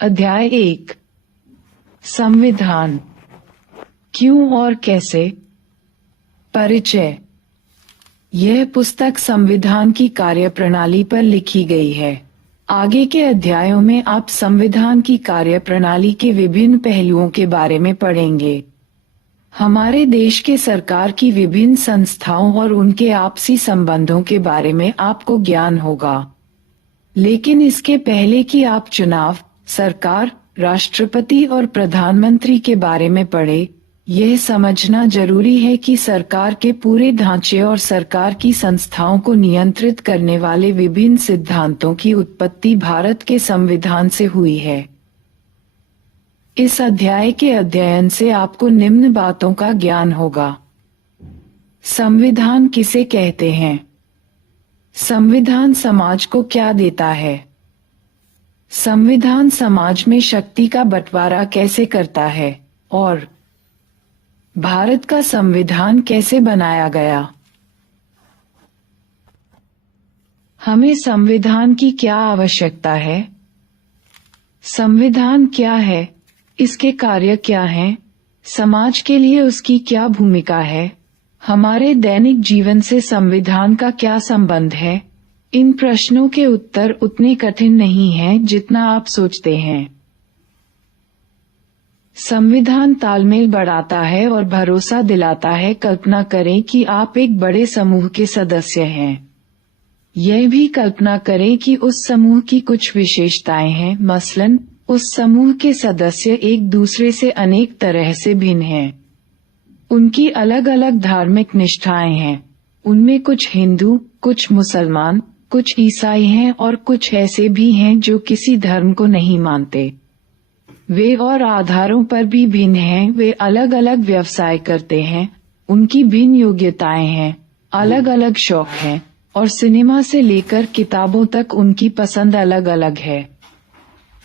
अध्याय 1 संविधान क्यों और कैसे। परिचय। यह पुस्तक संविधान की कार्यप्रणाली पर लिखी गई है। आगे के अध्यायों में आप संविधान की कार्यप्रणाली के विभिन्न पहलुओं के बारे में पढ़ेंगे। हमारे देश के सरकार की विभिन्न संस्थाओं और उनके आपसी संबंधों के बारे में आपको ज्ञान होगा। लेकिन इसके पहले कि आप चुनाव, सरकार, राष्ट्रपति और प्रधानमंत्री के बारे में पढ़ें, यह समझना जरूरी है कि सरकार के पूरे ढांचे और सरकार की संस्थाओं को नियंत्रित करने वाले विभिन्न सिद्धांतों की उत्पत्ति भारत के संविधान से हुई है। इस अध्याय के अध्ययन से आपको निम्न बातों का ज्ञान होगा। संविधान किसे कहते हैं? संविधान समाज को क्या देता है? संविधान समाज में शक्ति का बंटवारा कैसे करता है? और भारत का संविधान कैसे बनाया गया? हमें संविधान की क्या आवश्यकता है? संविधान क्या है? इसके कार्य क्या हैं? समाज के लिए उसकी क्या भूमिका है? हमारे दैनिक जीवन से संविधान का क्या संबंध है? इन प्रश्नों के उत्तर उतने कठिन नहीं हैं जितना आप सोचते हैं। संविधान तालमेल बढ़ाता है और भरोसा दिलाता है। कल्पना करें कि आप एक बड़े समूह के सदस्य हैं। यह भी कल्पना करें कि उस समूह की कुछ विशेषताएं हैं, मसलन उस समूह के सदस्य एक दूसरे से अनेक तरह से भिन्न हैं। उनकी अलग अलग धार्मिक निष्ठाएं हैं। उनमें कुछ हिंदू, कुछ मुसलमान, कुछ ईसाई हैं और कुछ ऐसे भी हैं जो किसी धर्म को नहीं मानते। वे और आधारों पर भी भिन्न हैं। वे अलग अलग व्यवसाय करते हैं। उनकी भिन्न योग्यताएं हैं, अलग अलग शौक हैं और सिनेमा से लेकर किताबों तक उनकी पसंद अलग अलग है।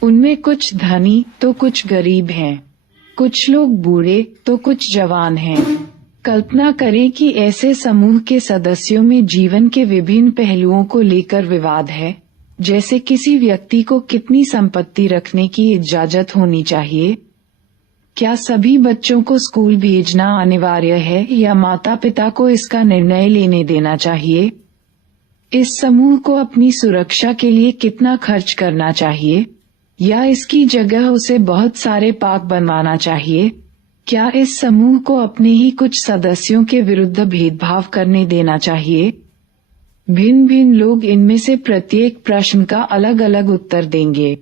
उनमें कुछ धनी तो कुछ गरीब हैं। कुछ लोग बूढ़े तो कुछ जवान हैं। कल्पना करें कि ऐसे समूह के सदस्यों में जीवन के विभिन्न पहलुओं को लेकर विवाद है, जैसे किसी व्यक्ति को कितनी संपत्ति रखने की इजाजत होनी चाहिए, क्या सभी बच्चों को स्कूल भेजना अनिवार्य है या माता पिता को इसका निर्णय लेने देना चाहिए, इस समूह को अपनी सुरक्षा के लिए कितना खर्च करना चाहिए या इसकी जगह उसे बहुत सारे पार्क बनवाना चाहिए, क्या इस समूह को अपने ही कुछ सदस्यों के विरुद्ध भेदभाव करने देना चाहिए। भिन्न भिन्न लोग इनमें से प्रत्येक प्रश्न का अलग अलग उत्तर देंगे,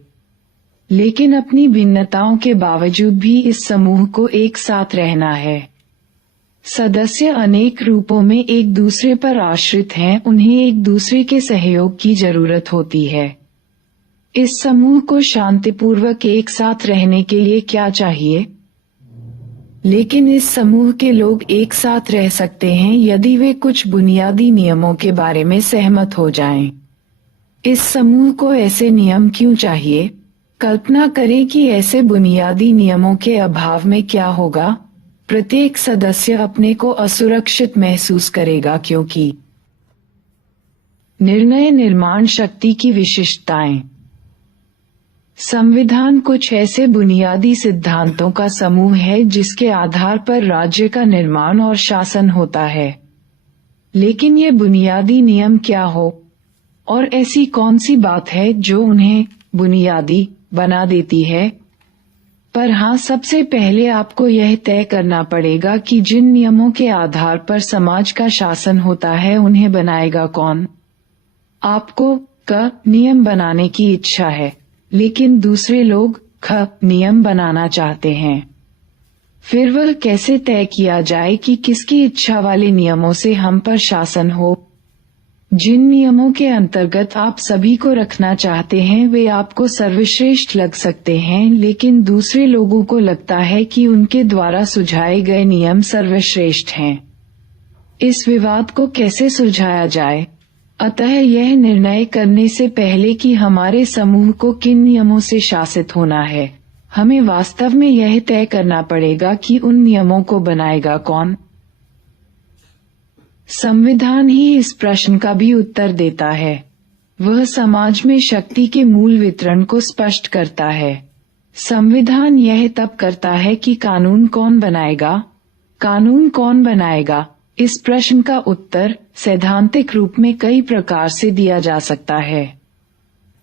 लेकिन अपनी भिन्नताओं के बावजूद भी इस समूह को एक साथ रहना है। सदस्य अनेक रूपों में एक दूसरे पर आश्रित हैं। उन्हें एक दूसरे के सहयोग की जरूरत होती है। इस समूह को शांतिपूर्वक एक साथ रहने के लिए क्या चाहिए? लेकिन इस समूह के लोग एक साथ रह सकते हैं यदि वे कुछ बुनियादी नियमों के बारे में सहमत हो जाएं। इस समूह को ऐसे नियम क्यों चाहिए? कल्पना करें कि ऐसे बुनियादी नियमों के अभाव में क्या होगा। प्रत्येक सदस्य अपने को असुरक्षित महसूस करेगा, क्योंकि निर्णय निर्माण शक्ति की विशिष्टताएं। संविधान कुछ ऐसे बुनियादी सिद्धांतों का समूह है जिसके आधार पर राज्य का निर्माण और शासन होता है। लेकिन ये बुनियादी नियम क्या हो और ऐसी कौन सी बात है जो उन्हें बुनियादी बना देती है? पर हाँ, सबसे पहले आपको यह तय करना पड़ेगा कि जिन नियमों के आधार पर समाज का शासन होता है उन्हें बनाएगा कौन। आपको क नियम बनाने की इच्छा है, लेकिन दूसरे लोग ख नियम बनाना चाहते हैं। फिर वह कैसे तय किया जाए कि किसकी इच्छा वाले नियमों से हम पर शासन हो? जिन नियमों के अंतर्गत आप सभी को रखना चाहते हैं वे आपको सर्वश्रेष्ठ लग सकते हैं, लेकिन दूसरे लोगों को लगता है कि उनके द्वारा सुझाए गए नियम सर्वश्रेष्ठ हैं। इस विवाद को कैसे सुलझाया जाए? अतः यह निर्णय करने से पहले कि हमारे समूह को किन नियमों से शासित होना है, हमें वास्तव में यह तय करना पड़ेगा कि उन नियमों को बनाएगा कौन। संविधान ही इस प्रश्न का भी उत्तर देता है। वह समाज में शक्ति के मूल वितरण को स्पष्ट करता है। संविधान यह तब करता है कि कानून कौन बनाएगा। कानून कौन बनाएगा, इस प्रश्न का उत्तर सैद्धांतिक रूप में कई प्रकार से दिया जा सकता है।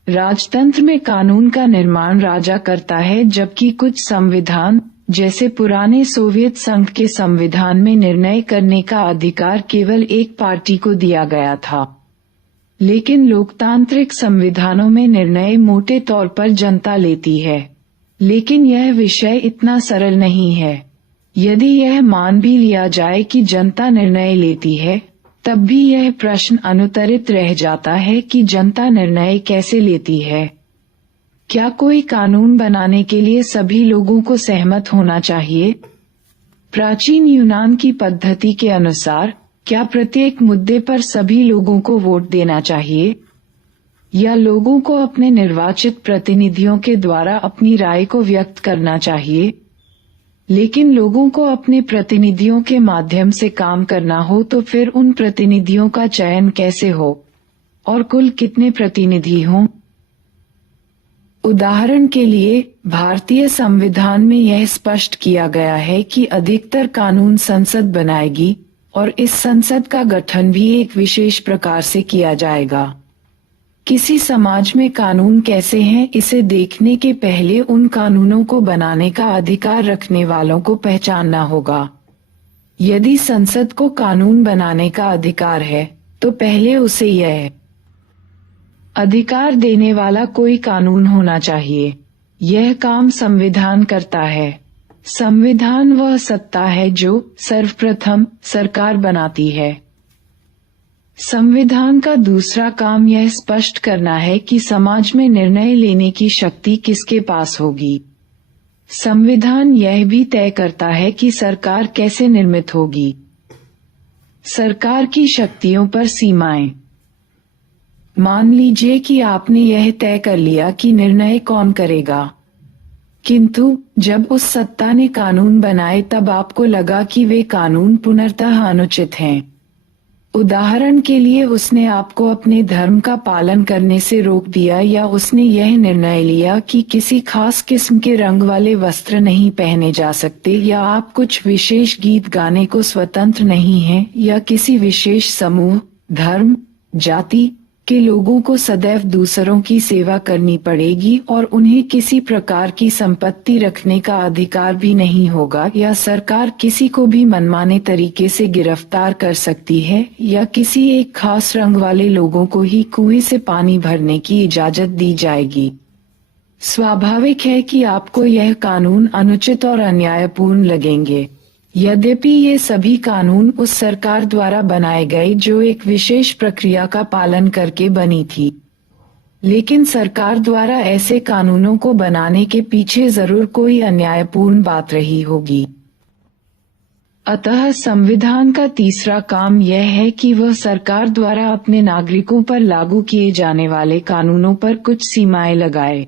राजतंत्र में कानून का निर्माण राजा करता है, जबकि कुछ संविधान, जैसे पुराने सोवियत संघ के संविधान में निर्णय करने का अधिकार केवल एक पार्टी को दिया गया था। लेकिन लोकतांत्रिक संविधानों में निर्णय मोटे तौर पर जनता लेती है। लेकिन यह विषय इतना सरल नहीं है। यदि यह मान भी लिया जाए कि जनता निर्णय लेती है, तब भी यह प्रश्न अनुत्तरित रह जाता है कि जनता निर्णय कैसे लेती है। क्या कोई कानून बनाने के लिए सभी लोगों को सहमत होना चाहिए? प्राचीन यूनान की पद्धति के अनुसार क्या प्रत्येक मुद्दे पर सभी लोगों को वोट देना चाहिए, या लोगों को अपने निर्वाचित प्रतिनिधियों के द्वारा अपनी राय को व्यक्त करना चाहिए? लेकिन लोगों को अपने प्रतिनिधियों के माध्यम से काम करना हो, तो फिर उन प्रतिनिधियों का चयन कैसे हो और कुल कितने प्रतिनिधि हों? उदाहरण के लिए, भारतीय संविधान में यह स्पष्ट किया गया है कि अधिकतर कानून संसद बनाएगी और इस संसद का गठन भी एक विशेष प्रकार से किया जाएगा। किसी समाज में कानून कैसे हैं, इसे देखने के पहले उन कानूनों को बनाने का अधिकार रखने वालों को पहचानना होगा। यदि संसद को कानून बनाने का अधिकार है, तो पहले उसे यह अधिकार देने वाला कोई कानून होना चाहिए। यह काम संविधान करता है। संविधान वह सत्ता है जो सर्वप्रथम सरकार बनाती है। संविधान का दूसरा काम यह स्पष्ट करना है कि समाज में निर्णय लेने की शक्ति किसके पास होगी। संविधान यह भी तय करता है कि सरकार कैसे निर्मित होगी। सरकार की शक्तियों पर सीमाएं। मान लीजिए कि आपने यह तय कर लिया कि निर्णय कौन करेगा, किंतु जब उस सत्ता ने कानून बनाए तब आपको लगा कि वे कानून पूर्णतः अनुचित हैं। उदाहरण के लिए, उसने आपको अपने धर्म का पालन करने से रोक दिया, या उसने यह निर्णय लिया कि किसी खास किस्म के रंग वाले वस्त्र नहीं पहने जा सकते, या आप कुछ विशेष गीत गाने को स्वतंत्र नहीं हैं, या किसी विशेष समूह, धर्म, जाति के लोगों को सदैव दूसरों की सेवा करनी पड़ेगी और उन्हें किसी प्रकार की संपत्ति रखने का अधिकार भी नहीं होगा, या सरकार किसी को भी मनमाने तरीके से गिरफ्तार कर सकती है, या किसी एक खास रंग वाले लोगों को ही कुएं से पानी भरने की इजाजत दी जाएगी। स्वाभाविक है कि आपको यह कानून अनुचित और अन्यायपूर्ण लगेंगे। यद्यपि ये सभी कानून उस सरकार द्वारा बनाए गए जो एक विशेष प्रक्रिया का पालन करके बनी थी। लेकिन सरकार द्वारा ऐसे कानूनों को बनाने के पीछे जरूर कोई अन्यायपूर्ण बात रही होगी। अतः संविधान का तीसरा काम यह है कि वह सरकार द्वारा अपने नागरिकों पर लागू किए जाने वाले कानूनों पर कुछ सीमाएं लगाए।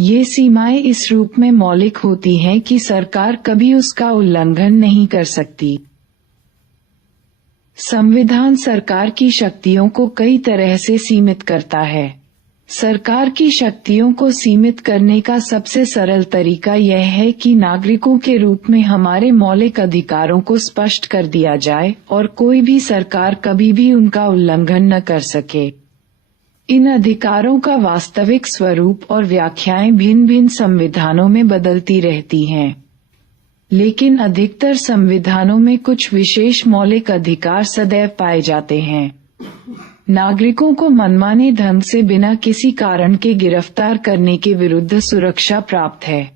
ये सीमाएं इस रूप में मौलिक होती हैं कि सरकार कभी उसका उल्लंघन नहीं कर सकती। संविधान सरकार की शक्तियों को कई तरह से सीमित करता है। सरकार की शक्तियों को सीमित करने का सबसे सरल तरीका यह है कि नागरिकों के रूप में हमारे मौलिक अधिकारों को स्पष्ट कर दिया जाए और कोई भी सरकार कभी भी उनका उल्लंघन न कर सके। इन अधिकारों का वास्तविक स्वरूप और व्याख्याएं भिन्न भिन्न संविधानों में बदलती रहती हैं, लेकिन अधिकतर संविधानों में कुछ विशेष मौलिक अधिकार सदैव पाए जाते हैं। नागरिकों को मनमाने ढंग से बिना किसी कारण के गिरफ्तार करने के विरुद्ध सुरक्षा प्राप्त है।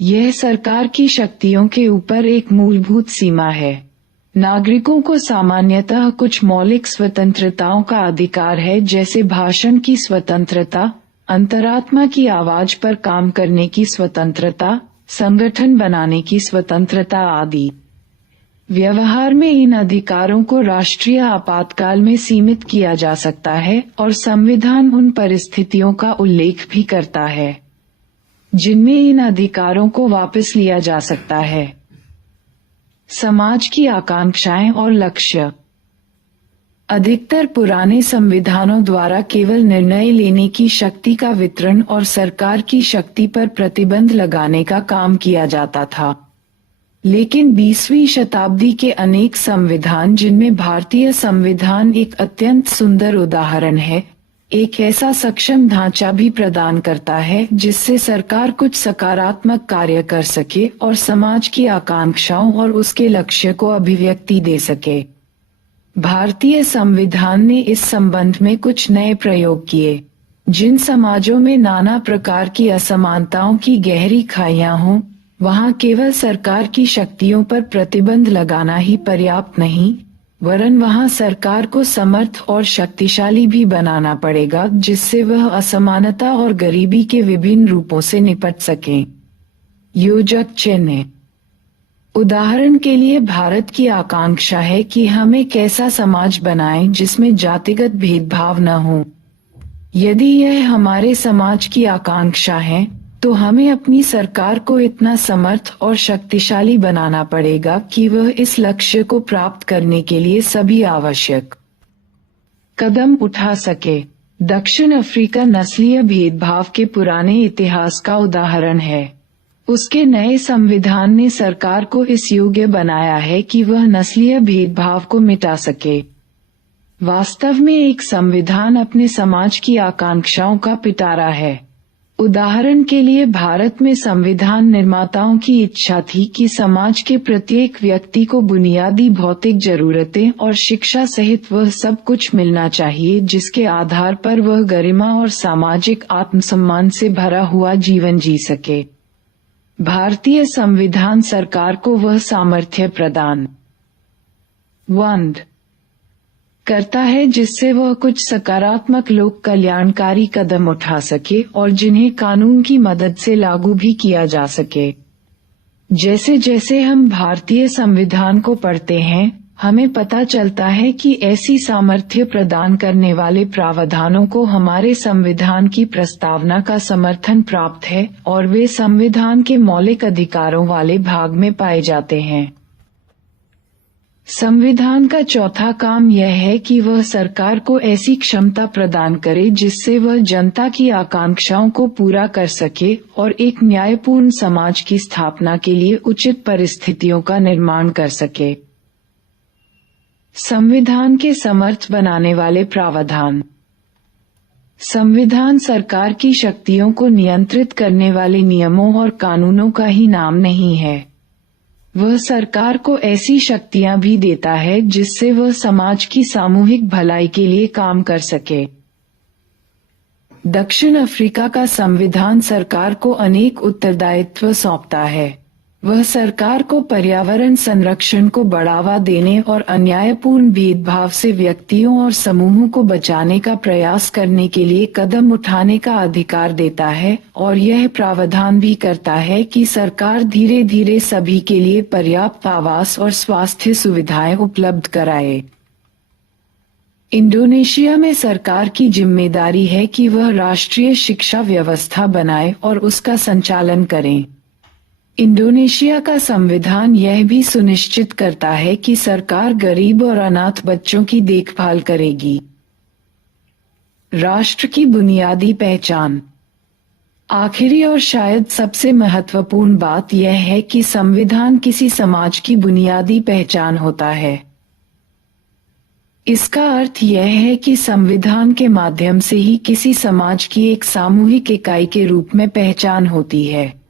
यह सरकार की शक्तियों के ऊपर एक मूलभूत सीमा है। नागरिकों को सामान्यतः कुछ मौलिक स्वतंत्रताओं का अधिकार है, जैसे भाषण की स्वतंत्रता, अंतरात्मा की आवाज पर काम करने की स्वतंत्रता, संगठन बनाने की स्वतंत्रता आदि। व्यवहार में इन अधिकारों को राष्ट्रीय आपातकाल में सीमित किया जा सकता है और संविधान उन परिस्थितियों का उल्लेख भी करता है जिनमें इन अधिकारों को वापस लिया जा सकता है। समाज की आकांक्षाएं और लक्ष्य। अधिकतर पुराने संविधानों द्वारा केवल निर्णय लेने की शक्ति का वितरण और सरकार की शक्ति पर प्रतिबंध लगाने का काम किया जाता था। लेकिन 20वीं शताब्दी के अनेक संविधान, जिनमें भारतीय संविधान एक अत्यंत सुंदर उदाहरण है, एक ऐसा सक्षम ढांचा भी प्रदान करता है जिससे सरकार कुछ सकारात्मक कार्य कर सके और समाज की आकांक्षाओं और उसके लक्ष्य को अभिव्यक्ति दे सके। भारतीय संविधान ने इस संबंध में कुछ नए प्रयोग किए। जिन समाजों में नाना प्रकार की असमानताओं की गहरी खाइयां हों, वहां केवल सरकार की शक्तियों पर प्रतिबंध लगाना ही पर्याप्त नहीं, वरन वहां सरकार को समर्थ और शक्तिशाली भी बनाना पड़ेगा, जिससे वह असमानता और गरीबी के विभिन्न रूपों से निपट सके। योजक चिन्ह। उदाहरण के लिए, भारत की आकांक्षा है कि हम एक ऐसा समाज बनाएं जिसमें जातिगत भेदभाव न हो। यदि यह हमारे समाज की आकांक्षा है, तो हमें अपनी सरकार को इतना समर्थ और शक्तिशाली बनाना पड़ेगा कि वह इस लक्ष्य को प्राप्त करने के लिए सभी आवश्यक कदम उठा सके। दक्षिण अफ्रीका नस्लीय भेदभाव के पुराने इतिहास का उदाहरण है। उसके नए संविधान ने सरकार को इस योग्य बनाया है कि वह नस्लीय भेदभाव को मिटा सके। वास्तव में एक संविधान अपने समाज की आकांक्षाओं का पिटारा है। उदाहरण के लिए, भारत में संविधान निर्माताओं की इच्छा थी कि समाज के प्रत्येक व्यक्ति को बुनियादी भौतिक जरूरतें और शिक्षा सहित वह सब कुछ मिलना चाहिए जिसके आधार पर वह गरिमा और सामाजिक आत्मसम्मान से भरा हुआ जीवन जी सके। भारतीय संविधान सरकार को वह सामर्थ्य प्रदान करता है जिससे वह कुछ सकारात्मक लोक कल्याणकारी कदम उठा सके और जिन्हें कानून की मदद से लागू भी किया जा सके। जैसे जैसे हम भारतीय संविधान को पढ़ते हैं, हमें पता चलता है कि ऐसी सामर्थ्य प्रदान करने वाले प्रावधानों को हमारे संविधान की प्रस्तावना का समर्थन प्राप्त है और वे संविधान के मौलिक अधिकारों वाले भाग में पाए जाते हैं। संविधान का चौथा काम यह है कि वह सरकार को ऐसी क्षमता प्रदान करे जिससे वह जनता की आकांक्षाओं को पूरा कर सके और एक न्यायपूर्ण समाज की स्थापना के लिए उचित परिस्थितियों का निर्माण कर सके। संविधान के समर्थ बनाने वाले प्रावधान। संविधान सरकार की शक्तियों को नियंत्रित करने वाले नियमों और कानूनों का ही नाम नहीं है। वह सरकार को ऐसी शक्तियां भी देता है जिससे वह समाज की सामूहिक भलाई के लिए काम कर सके। दक्षिण अफ्रीका का संविधान सरकार को अनेक उत्तरदायित्व सौंपता है। वह सरकार को पर्यावरण संरक्षण को बढ़ावा देने और अन्यायपूर्ण भेदभाव से व्यक्तियों और समूहों को बचाने का प्रयास करने के लिए कदम उठाने का अधिकार देता है और यह प्रावधान भी करता है कि सरकार धीरे धीरे सभी के लिए पर्याप्त आवास और स्वास्थ्य सुविधाएं उपलब्ध कराए। इंडोनेशिया में सरकार की जिम्मेदारी है कि वह राष्ट्रीय शिक्षा व्यवस्था बनाए और उसका संचालन करे। इंडोनेशिया का संविधान यह भी सुनिश्चित करता है कि सरकार गरीब और अनाथ बच्चों की देखभाल करेगी। राष्ट्र की बुनियादी पहचान। आखिरी और शायद सबसे महत्वपूर्ण बात यह है कि संविधान किसी समाज की बुनियादी पहचान होता है। इसका अर्थ यह है कि संविधान के माध्यम से ही किसी समाज की एक सामूहिक इकाई के रूप में पहचान होती है।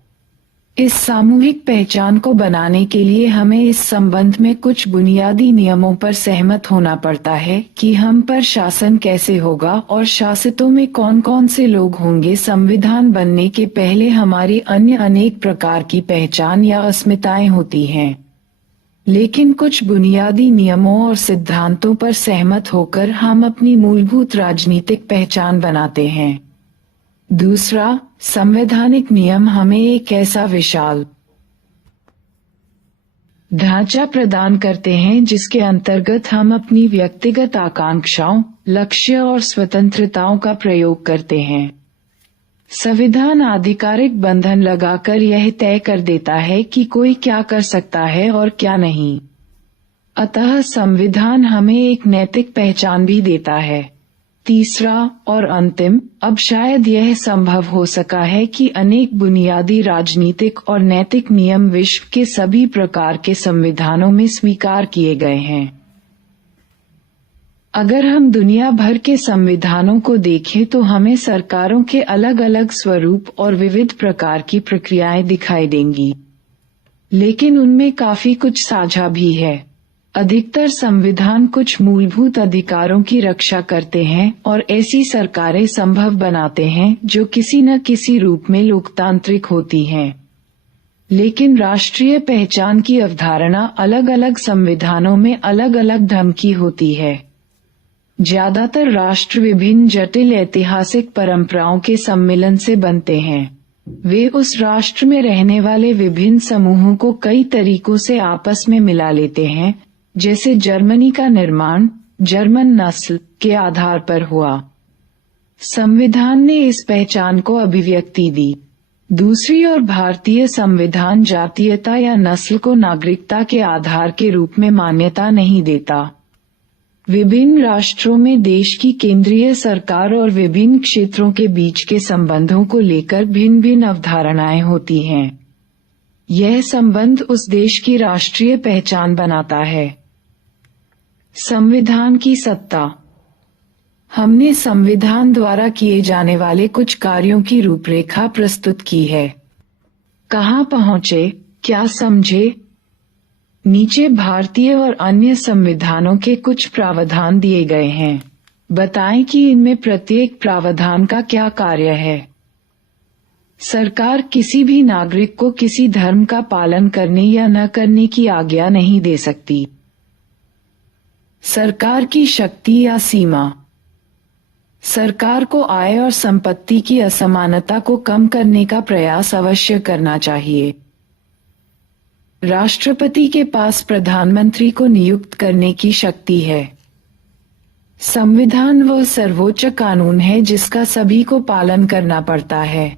इस सामूहिक पहचान को बनाने के लिए हमें इस संबंध में कुछ बुनियादी नियमों पर सहमत होना पड़ता है कि हम पर शासन कैसे होगा और शासितों में कौन कौन से लोग होंगे। संविधान बनने के पहले हमारी अन्य अनेक प्रकार की पहचान या अस्मिताएं होती हैं, लेकिन कुछ बुनियादी नियमों और सिद्धांतों पर सहमत होकर हम अपनी मूलभूत राजनीतिक पहचान बनाते हैं। दूसरा, संवैधानिक नियम हमें एक ऐसा विशाल ढांचा प्रदान करते हैं जिसके अंतर्गत हम अपनी व्यक्तिगत आकांक्षाओं, लक्ष्य और स्वतंत्रताओं का प्रयोग करते हैं। संविधान आधिकारिक बंधन लगाकर यह तय कर देता है कि कोई क्या कर सकता है और क्या नहीं। अतः संविधान हमें एक नैतिक पहचान भी देता है। तीसरा और अंतिम, अब शायद यह संभव हो सका है कि अनेक बुनियादी राजनीतिक और नैतिक नियम विश्व के सभी प्रकार के संविधानों में स्वीकार किए गए हैं। अगर हम दुनिया भर के संविधानों को देखें तो हमें सरकारों के अलग अलग स्वरूप और विविध प्रकार की प्रक्रियाएं दिखाई देंगी, लेकिन उनमें काफी कुछ साझा भी है। अधिकतर संविधान कुछ मूलभूत अधिकारों की रक्षा करते हैं और ऐसी सरकारें संभव बनाते हैं जो किसी न किसी रूप में लोकतांत्रिक होती हैं। लेकिन राष्ट्रीय पहचान की अवधारणा अलग अलग संविधानों में अलग अलग ढंग की होती है। ज्यादातर राष्ट्र विभिन्न जटिल ऐतिहासिक परंपराओं के सम्मिलन से बनते हैं। वे उस राष्ट्र में रहने वाले विभिन्न समूहों को कई तरीकों से आपस में मिला लेते हैं, जैसे जर्मनी का निर्माण जर्मन नस्ल के आधार पर हुआ। संविधान ने इस पहचान को अभिव्यक्ति दी। दूसरी ओर भारतीय संविधान जातीयता या नस्ल को नागरिकता के आधार के रूप में मान्यता नहीं देता। विभिन्न राष्ट्रों में देश की केंद्रीय सरकार और विभिन्न क्षेत्रों के बीच के संबंधों को लेकर भिन्न भिन्न अवधारणाएं होती हैं। यह संबंध उस देश की राष्ट्रीय पहचान बनाता है। संविधान की सत्ता। हमने संविधान द्वारा किए जाने वाले कुछ कार्यों की रूपरेखा प्रस्तुत की है। कहाँ पहुँचे, क्या समझे? नीचे भारतीय और अन्य संविधानों के कुछ प्रावधान दिए गए हैं। बताएं कि इनमें प्रत्येक प्रावधान का क्या कार्य है। सरकार किसी भी नागरिक को किसी धर्म का पालन करने या न करने की आज्ञा नहीं दे सकती। सरकार की शक्ति या सीमा। सरकार को आय और संपत्ति की असमानता को कम करने का प्रयास अवश्य करना चाहिए। राष्ट्रपति के पास प्रधानमंत्री को नियुक्त करने की शक्ति है। संविधान वह सर्वोच्च कानून है जिसका सभी को पालन करना पड़ता है।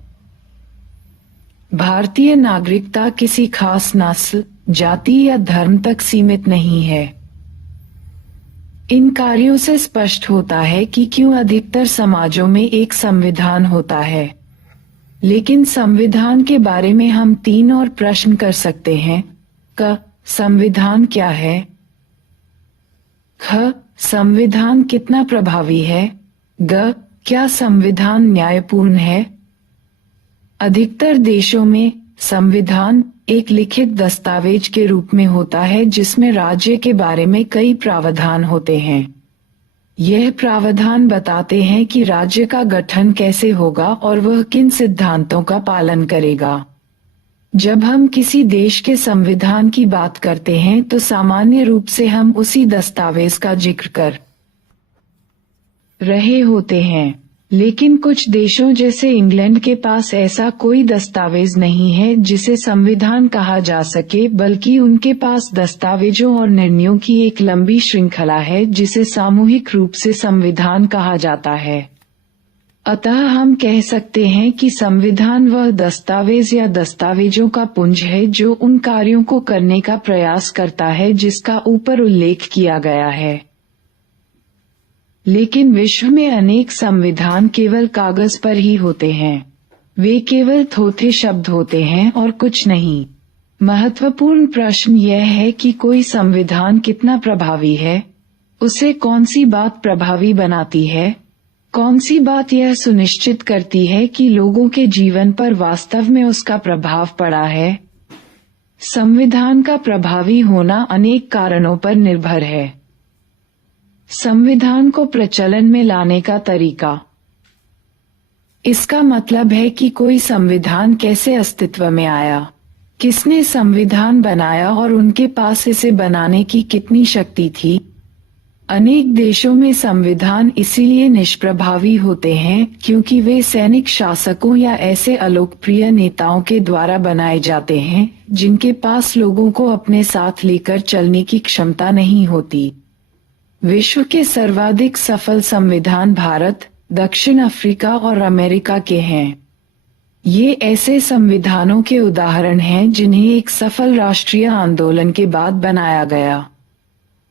भारतीय नागरिकता किसी खास नस्ल, जाति या धर्म तक सीमित नहीं है। इन कार्यों से स्पष्ट होता है कि क्यों अधिकतर समाजों में एक संविधान होता है। लेकिन संविधान के बारे में हम 3 और प्रश्न कर सकते हैं। क, संविधान क्या है? ख, संविधान कितना प्रभावी है? ग, क्या संविधान न्यायपूर्ण है? अधिकतर देशों में संविधान एक लिखित दस्तावेज के रूप में होता है जिसमें राज्य के बारे में कई प्रावधान होते हैं। यह प्रावधान बताते हैं कि राज्य का गठन कैसे होगा और वह किन सिद्धांतों का पालन करेगा। जब हम किसी देश के संविधान की बात करते हैं तो सामान्य रूप से हम उसी दस्तावेज का जिक्र कर रहे होते हैं। लेकिन कुछ देशों जैसे इंग्लैंड के पास ऐसा कोई दस्तावेज नहीं है जिसे संविधान कहा जा सके, बल्कि उनके पास दस्तावेजों और निर्णयों की एक लंबी श्रृंखला है जिसे सामूहिक रूप से संविधान कहा जाता है। अतः हम कह सकते हैं कि संविधान वह दस्तावेज या दस्तावेजों का पुंज है जो उन कार्यों को करने का प्रयास करता है जिसका ऊपर उल्लेख किया गया है। लेकिन विश्व में अनेक संविधान केवल कागज पर ही होते हैं। वे केवल थोथे शब्द होते हैं और कुछ नहीं। महत्वपूर्ण प्रश्न यह है कि कोई संविधान कितना प्रभावी है, उसे कौन सी बात प्रभावी बनाती है, कौन सी बात यह सुनिश्चित करती है कि लोगों के जीवन पर वास्तव में उसका प्रभाव पड़ा है। संविधान का प्रभावी होना अनेक कारणों पर निर्भर है। संविधान को प्रचलन में लाने का तरीका। इसका मतलब है कि कोई संविधान कैसे अस्तित्व में आया, किसने संविधान बनाया और उनके पास इसे बनाने की कितनी शक्ति थी। अनेक देशों में संविधान इसीलिए निष्प्रभावी होते हैं क्योंकि वे सैनिक शासकों या ऐसे अलोकप्रिय नेताओं के द्वारा बनाए जाते हैं जिनके पास लोगों को अपने साथ लेकर चलने की क्षमता नहीं होती। विश्व के सर्वाधिक सफल संविधान भारत, दक्षिण अफ्रीका और अमेरिका के हैं। ये ऐसे संविधानों के उदाहरण हैं जिन्हें एक सफल राष्ट्रीय आंदोलन के बाद बनाया गया।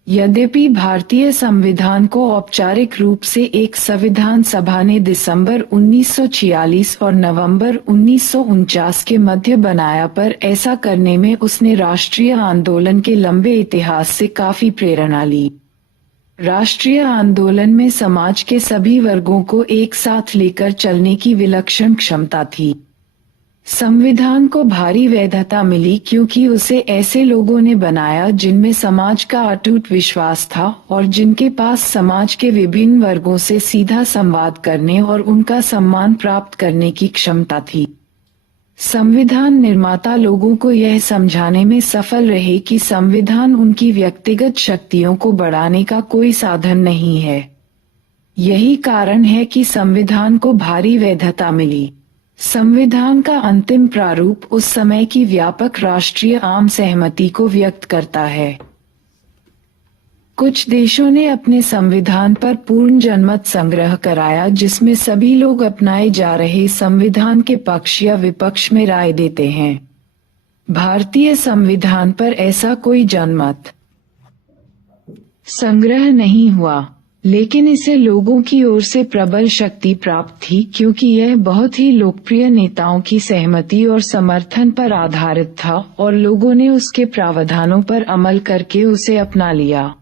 यद्यपि भारतीय संविधान को औपचारिक रूप से एक संविधान सभा ने दिसंबर 1946 और नवंबर 1949 के मध्य बनाया, पर ऐसा करने में उसने राष्ट्रीय आंदोलन के लंबे इतिहास से काफी प्रेरणा ली। राष्ट्रीय आंदोलन में समाज के सभी वर्गों को एक साथ लेकर चलने की विलक्षण क्षमता थी। संविधान को भारी वैधता मिली क्योंकि उसे ऐसे लोगों ने बनाया जिनमें समाज का अटूट विश्वास था और जिनके पास समाज के विभिन्न वर्गों से सीधा संवाद करने और उनका सम्मान प्राप्त करने की क्षमता थी। संविधान निर्माता लोगों को यह समझाने में सफल रहे कि संविधान उनकी व्यक्तिगत शक्तियों को बढ़ाने का कोई साधन नहीं है। यही कारण है कि संविधान को भारी वैधता मिली। संविधान का अंतिम प्रारूप उस समय की व्यापक राष्ट्रीय आम सहमति को व्यक्त करता है। कुछ देशों ने अपने संविधान पर पूर्ण जनमत संग्रह कराया, जिसमें सभी लोग अपनाए जा रहे संविधान के पक्ष या विपक्ष में राय देते हैं। भारतीय संविधान पर ऐसा कोई जनमत संग्रह नहीं हुआ, लेकिन इसे लोगों की ओर से प्रबल शक्ति प्राप्त थी क्योंकि यह बहुत ही लोकप्रिय नेताओं की सहमति और समर्थन पर आधारित था और लोगों ने उसके प्रावधानों पर अमल करके उसे अपना लिया।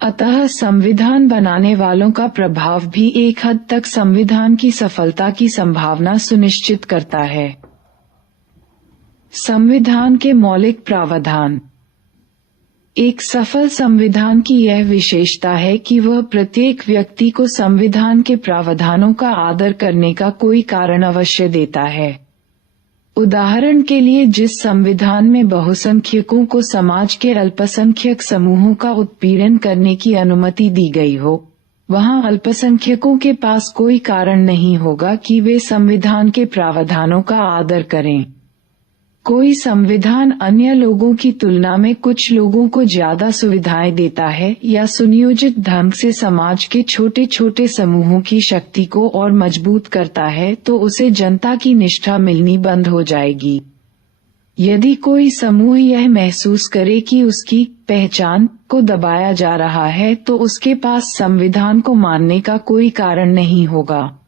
अतः संविधान बनाने वालों का प्रभाव भी एक हद तक संविधान की सफलता की संभावना सुनिश्चित करता है। संविधान के मौलिक प्रावधान। एक सफल संविधान की यह विशेषता है कि वह प्रत्येक व्यक्ति को संविधान के प्रावधानों का आदर करने का कोई कारण अवश्य देता है। उदाहरण के लिए, जिस संविधान में बहुसंख्यकों को समाज के अल्पसंख्यक समूहों का उत्पीड़न करने की अनुमति दी गई हो, वहां अल्पसंख्यकों के पास कोई कारण नहीं होगा कि वे संविधान के प्रावधानों का आदर करें। कोई संविधान अन्य लोगों की तुलना में कुछ लोगों को ज्यादा सुविधाएं देता है या सुनियोजित ढंग से समाज के छोटे छोटे समूहों की शक्ति को और मजबूत करता है, तो उसे जनता की निष्ठा मिलनी बंद हो जाएगी। यदि कोई समूह यह महसूस करे कि उसकी पहचान को दबाया जा रहा है, तो उसके पास संविधान को मानने का कोई कारण नहीं होगा।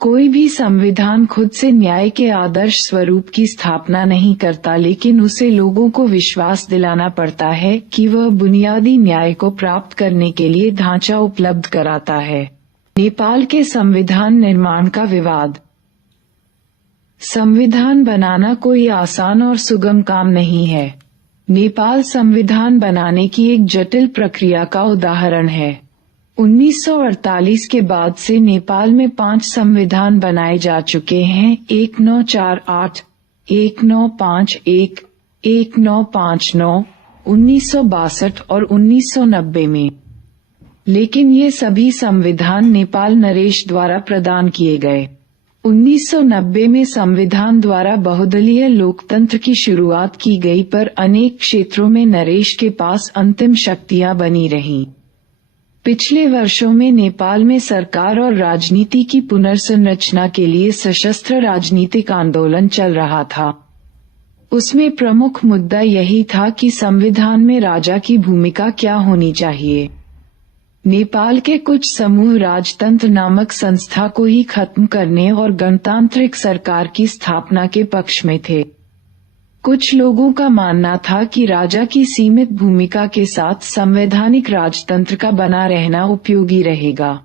कोई भी संविधान खुद से न्याय के आदर्श स्वरूप की स्थापना नहीं करता, लेकिन उसे लोगों को विश्वास दिलाना पड़ता है कि वह बुनियादी न्याय को प्राप्त करने के लिए ढांचा उपलब्ध कराता है। नेपाल के संविधान निर्माण का विवाद। संविधान बनाना कोई आसान और सुगम काम नहीं है। नेपाल संविधान बनाने की एक जटिल प्रक्रिया का उदाहरण है। 1948 के बाद से नेपाल में 5 संविधान बनाए जा चुके हैं: 1948, 1951, 1959, 1962 और 1990 में। लेकिन ये सभी संविधान नेपाल नरेश द्वारा प्रदान किए गए। 1990 में संविधान द्वारा बहुदलीय लोकतंत्र की शुरुआत की गई, पर अनेक क्षेत्रों में नरेश के पास अंतिम शक्तियां बनी रहीं। पिछले वर्षों में नेपाल में सरकार और राजनीति की पुनर्संरचना के लिए सशस्त्र राजनीतिक आंदोलन चल रहा था। उसमें प्रमुख मुद्दा यही था कि संविधान में राजा की भूमिका क्या होनी चाहिए। नेपाल के कुछ समूह राजतंत्र नामक संस्था को ही खत्म करने और गणतांत्रिक सरकार की स्थापना के पक्ष में थे। कुछ लोगों का मानना था कि राजा की सीमित भूमिका के साथ संवैधानिक राजतंत्र का बना रहना उपयोगी रहेगा।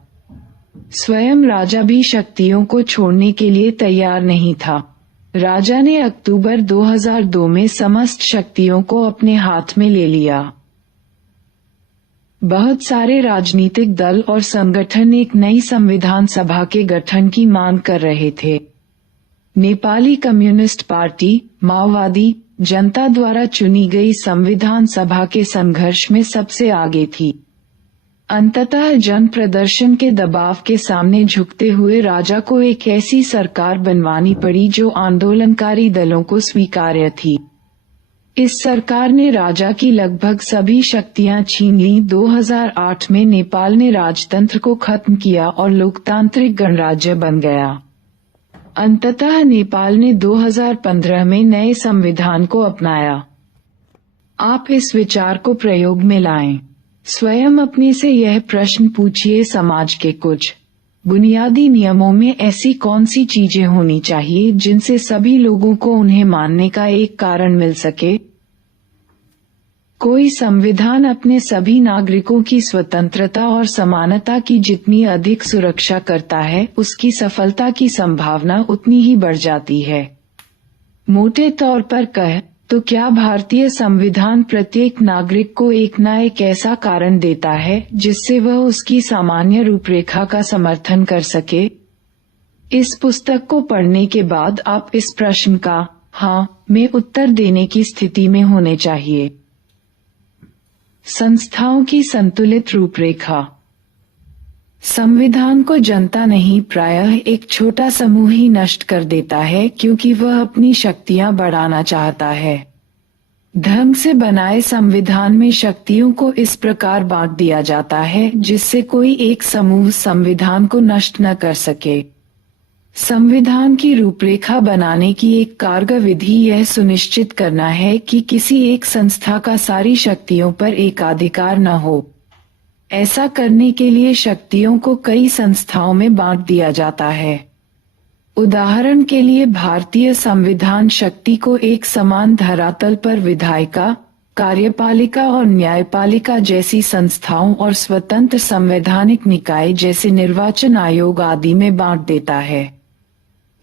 स्वयं राजा भी शक्तियों को छोड़ने के लिए तैयार नहीं था। राजा ने अक्टूबर 2002 में समस्त शक्तियों को अपने हाथ में ले लिया। बहुत सारे राजनीतिक दल और संगठन एक नई संविधान सभा के गठन की मांग कर रहे थे। नेपाली कम्युनिस्ट पार्टी, माओवादी जनता द्वारा चुनी गई संविधान सभा के संघर्ष में सबसे आगे थी। अंततः जन प्रदर्शन के दबाव के सामने झुकते हुए राजा को एक ऐसी सरकार बनवानी पड़ी जो आंदोलनकारी दलों को स्वीकार्य थी। इस सरकार ने राजा की लगभग सभी शक्तियां छीन ली। 2008 में नेपाल ने राजतंत्र को खत्म किया और लोकतांत्रिक गणराज्य बन गया। अंततः नेपाल ने 2015 में नए संविधान को अपनाया। आप इस विचार को प्रयोग में लाएं। स्वयं अपने से यह प्रश्न पूछिए, समाज के कुछ बुनियादी नियमों में ऐसी कौन सी चीजें होनी चाहिए जिनसे सभी लोगों को उन्हें मानने का एक कारण मिल सके। कोई संविधान अपने सभी नागरिकों की स्वतंत्रता और समानता की जितनी अधिक सुरक्षा करता है, उसकी सफलता की संभावना उतनी ही बढ़ जाती है। मोटे तौर पर कहें तो क्या भारतीय संविधान प्रत्येक नागरिक को एक न एक ऐसा कारण देता है जिससे वह उसकी सामान्य रूपरेखा का समर्थन कर सके। इस पुस्तक को पढ़ने के बाद आप इस प्रश्न का हाँ में उत्तर देने की स्थिति में होने चाहिए। संस्थाओं की संतुलित रूपरेखा। संविधान को जनता नहीं, प्रायः एक छोटा समूह ही नष्ट कर देता है, क्योंकि वह अपनी शक्तियां बढ़ाना चाहता है। ढंग से बनाए संविधान में शक्तियों को इस प्रकार बांट दिया जाता है जिससे कोई एक समूह संविधान को नष्ट न कर सके। संविधान की रूपरेखा बनाने की एक कारगर विधि यह सुनिश्चित करना है कि किसी एक संस्था का सारी शक्तियों पर एकाधिकार न हो। ऐसा करने के लिए शक्तियों को कई संस्थाओं में बांट दिया जाता है। उदाहरण के लिए भारतीय संविधान शक्ति को एक समान धरातल पर विधायिका, कार्यपालिका और न्यायपालिका जैसी संस्थाओं और स्वतंत्र संवैधानिक निकाय जैसे निर्वाचन आयोग आदि में बांट देता है।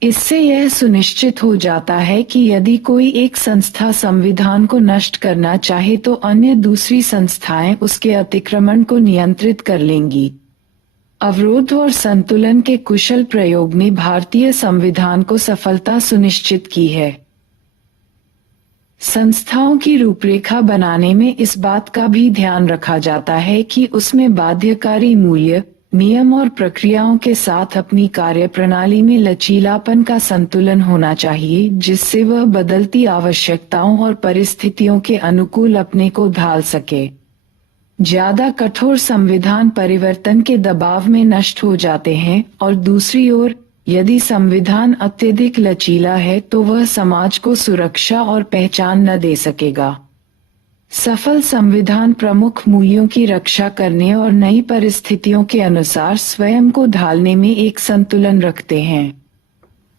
इससे यह सुनिश्चित हो जाता है कि यदि कोई एक संस्था संविधान को नष्ट करना चाहे तो अन्य दूसरी संस्थाएं उसके अतिक्रमण को नियंत्रित कर लेंगी। अवरोध और संतुलन के कुशल प्रयोग ने भारतीय संविधान को सफलता सुनिश्चित की है। संस्थाओं की रूपरेखा बनाने में इस बात का भी ध्यान रखा जाता है कि उसमें बाध्यकारी मूल्य, नियम और प्रक्रियाओं के साथ अपनी कार्यप्रणाली में लचीलापन का संतुलन होना चाहिए, जिससे वह बदलती आवश्यकताओं और परिस्थितियों के अनुकूल अपने को ढाल सके। ज्यादा कठोर संविधान परिवर्तन के दबाव में नष्ट हो जाते हैं और दूसरी ओर यदि संविधान अत्यधिक लचीला है तो वह समाज को सुरक्षा और पहचान न दे सकेगा। सफल संविधान प्रमुख मूल्यों की रक्षा करने और नई परिस्थितियों के अनुसार स्वयं को ढालने में एक संतुलन रखते हैं।